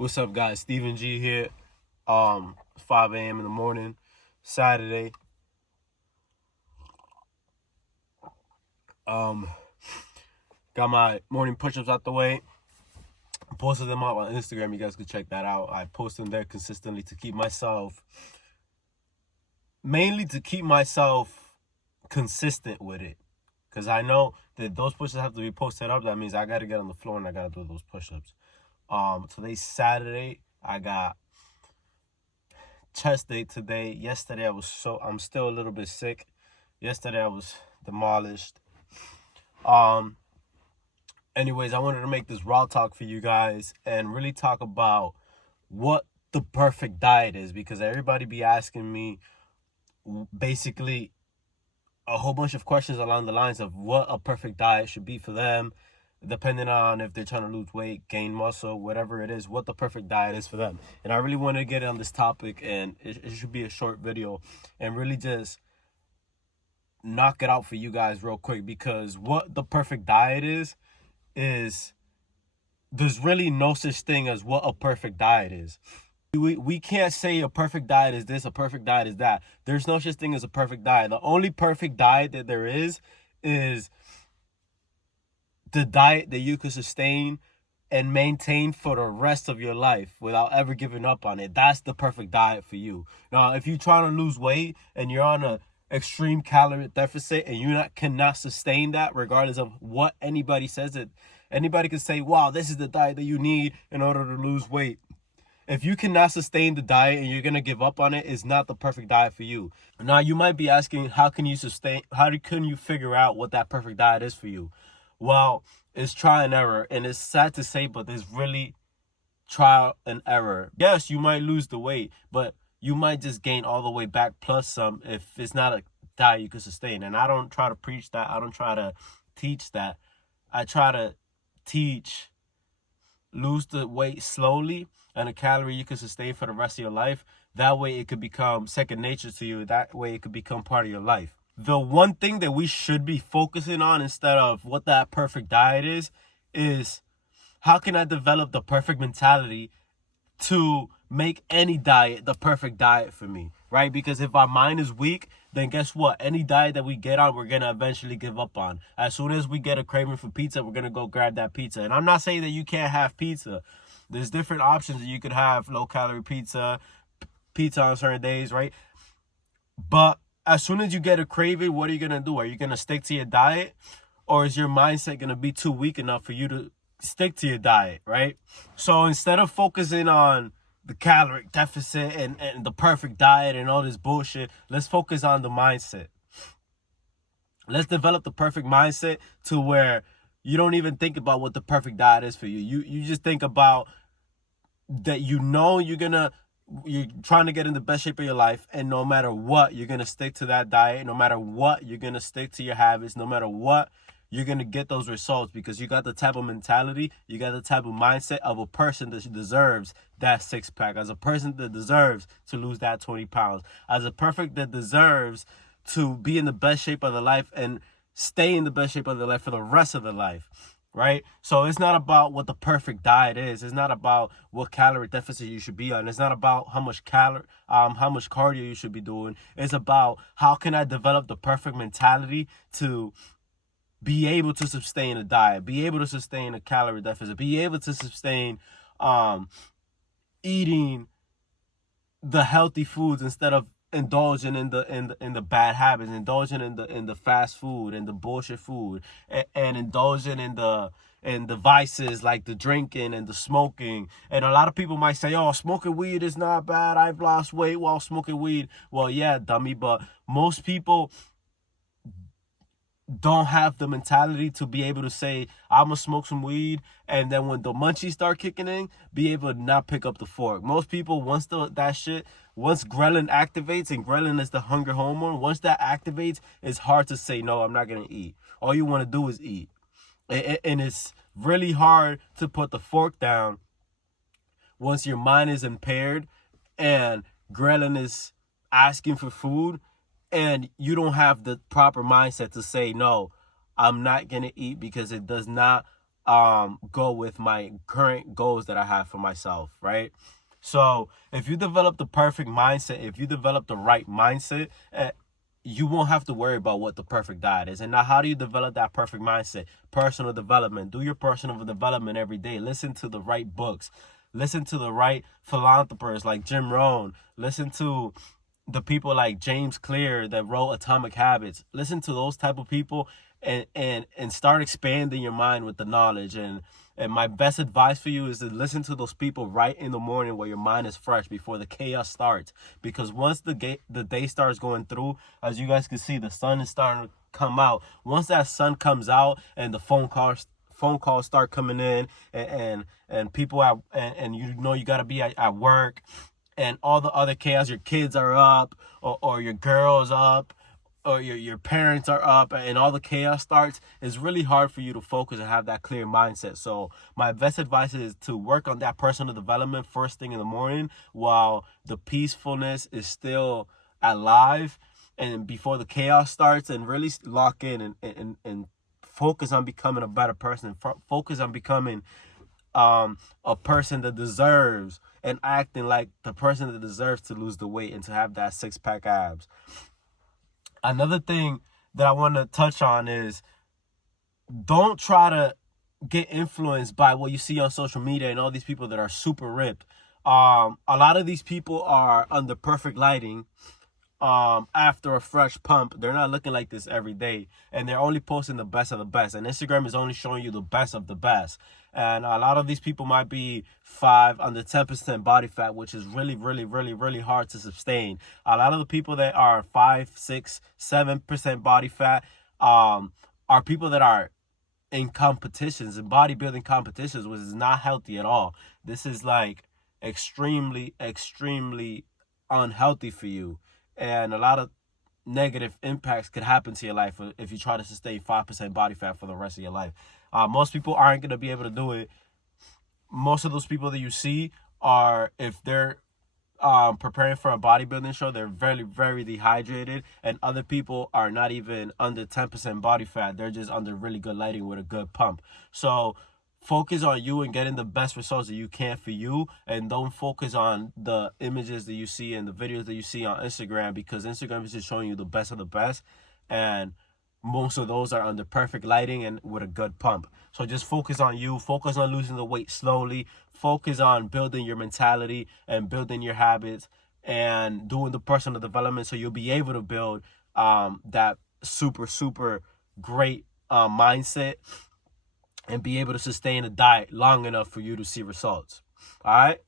What's up, guys? Stephen G here. 5 a.m. in the morning, Saturday. Got my morning push-ups out the way. Posted them up on Instagram. You guys can check that out. I post them there consistently to keep myself, mainly to keep myself consistent with it. Because I know that those push-ups have to be posted up. That means I got to get on the floor and I got to do those push-ups. Today's Saturday. I got chest day today. Yesterday I'm still a little bit sick. Yesterday I was demolished. Anyways, I wanted to make this raw talk for you guys and really talk about what the perfect diet is, because everybody be asking me basically a whole bunch of questions along the lines of what a perfect diet should be for them, depending on if they're trying to lose weight, gain muscle, whatever it is, what the perfect diet is for them. And I really wanted to get on this topic, and it should be a short video and really just knock it out for you guys real quick, because what the perfect diet is there's really no such thing as what a perfect diet is. We can't say a perfect diet is this, a perfect diet is that. There's no such thing as a perfect diet. The only perfect diet that there is the diet that you could sustain and maintain for the rest of your life without ever giving up on it. That's the perfect diet for you. Now, if you're trying to lose weight and you're on a extreme calorie deficit and you cannot sustain that, regardless of what anybody says, it anybody can say, wow, this is the diet that you need in order to lose weight. If you cannot sustain the diet and you're gonna give up on it, it's not the perfect diet for you. Now, you might be asking, how can you figure out what that perfect diet is for you? Well, it's trial and error, and it's sad to say, but there's really trial and error. Yes, you might lose the weight, but you might just gain all the way back plus some if it's not a diet you can sustain. And I don't try to preach that. I don't try to teach that. I try to teach lose the weight slowly and a calorie you can sustain for the rest of your life. That way it could become second nature to you. That way it could become part of your life. The one thing that we should be focusing on instead of what that perfect diet is how can I develop the perfect mentality to make any diet the perfect diet for me, right? Because if our mind is weak, then guess what? Any diet that we get on, we're going to eventually give up on. As soon as we get a craving for pizza, we're going to go grab that pizza. And I'm not saying that you can't have pizza. There's different options that you could have: low-calorie pizza, pizza on certain days, right? But as soon as you get a craving, what are you going to do? Are you going to stick to your diet? Or is your mindset going to be too weak enough for you to stick to your diet, right? So instead of focusing on the caloric deficit and the perfect diet and all this bullshit, let's focus on the mindset. Let's develop the perfect mindset to where you don't even think about what the perfect diet is for you. You just think about that you're trying to get in the best shape of your life, and no matter what, you're going to stick to that diet. No matter what, you're going to stick to your habits. No matter what, you're going to get those results, because you got the type of mentality, you got the type of mindset of a person that deserves that six-pack, as a person that deserves to lose that 20 pounds, as a person that deserves to be in the best shape of their life and stay in the best shape of their life for the rest of their life, right? So it's not about what the perfect diet is. It's not about what calorie deficit you should be on. It's not about how much cardio you should be doing. It's about how can I develop the perfect mentality to be able to sustain a diet, be able to sustain a calorie deficit, be able to sustain eating the healthy foods instead of indulging in the bad habits, indulging in the fast food and the bullshit food, and indulging in the vices like the drinking and the smoking. And a lot of people might say, oh, smoking weed is not bad, I've lost weight while smoking weed. Well, yeah, dummy, but most people don't have the mentality to be able to say, I'm gonna smoke some weed, and then when the munchies start kicking in, be able to not pick up the fork. Most people, once ghrelin activates, and ghrelin is the hunger hormone, once that activates, it's hard to say, no, I'm not gonna eat. All you want to do is eat. And it's really hard to put the fork down once your mind is impaired and ghrelin is asking for food, and you don't have the proper mindset to say, no, I'm not going to eat because it does not go with my current goals that I have for myself, right? So if you develop the perfect mindset, if you develop the right mindset, you won't have to worry about what the perfect diet is. And now, how do you develop that perfect mindset? Personal development. Do your personal development every day. Listen to the right books. Listen to the right philanthropists like Jim Rohn. Listen to the people like James Clear that wrote Atomic Habits. Listen to those type of people, and start expanding your mind with the knowledge. And my best advice for you is to listen to those people right in the morning where your mind is fresh before the chaos starts. Because once the day starts going through, as you guys can see, the sun is starting to come out. Once that sun comes out and the phone calls start coming in, and people and you know you got to be at work, and all the other chaos, your kids are up, or your girl's up, or your parents are up, and all the chaos starts, it's really hard for you to focus and have that clear mindset. So my best advice is to work on that personal development first thing in the morning while the peacefulness is still alive, and before the chaos starts, and really lock in and focus on becoming a better person. Focus on becoming a person that deserves, and acting like the person that deserves to lose the weight and to have that six-pack abs. Another thing that I want to touch on is, don't try to get influenced by what you see on social media and all these people that are super ripped. A lot of these people are under perfect lighting. After a fresh pump, they're not looking like this every day, and they're only posting the best of the best, and Instagram is only showing you the best of the best. And a lot of these people might be under 10% body fat, which is really, really, really, really hard to sustain. A lot of the people that are 5, 6, 7% body fat are people that are in competitions, in bodybuilding competitions, which is not healthy at all. This is like extremely, extremely unhealthy for you. And a lot of negative impacts could happen to your life if you try to sustain 5% body fat for the rest of your life. Most people aren't going to be able to do it. Most of those people that you see are, if they're preparing for a bodybuilding show, they're very, very dehydrated. And other people are not even under 10% body fat. They're just under really good lighting with a good pump. So focus on you and getting the best results that you can for you, and don't focus on the images that you see and the videos that you see on Instagram, because Instagram is just showing you the best of the best, and most of those are under perfect lighting and with a good pump. So just focus on you, focus on losing the weight slowly, focus on building your mentality and building your habits and doing the personal development, so you'll be able to build that super, super great mindset, and be able to sustain a diet long enough for you to see results. All right.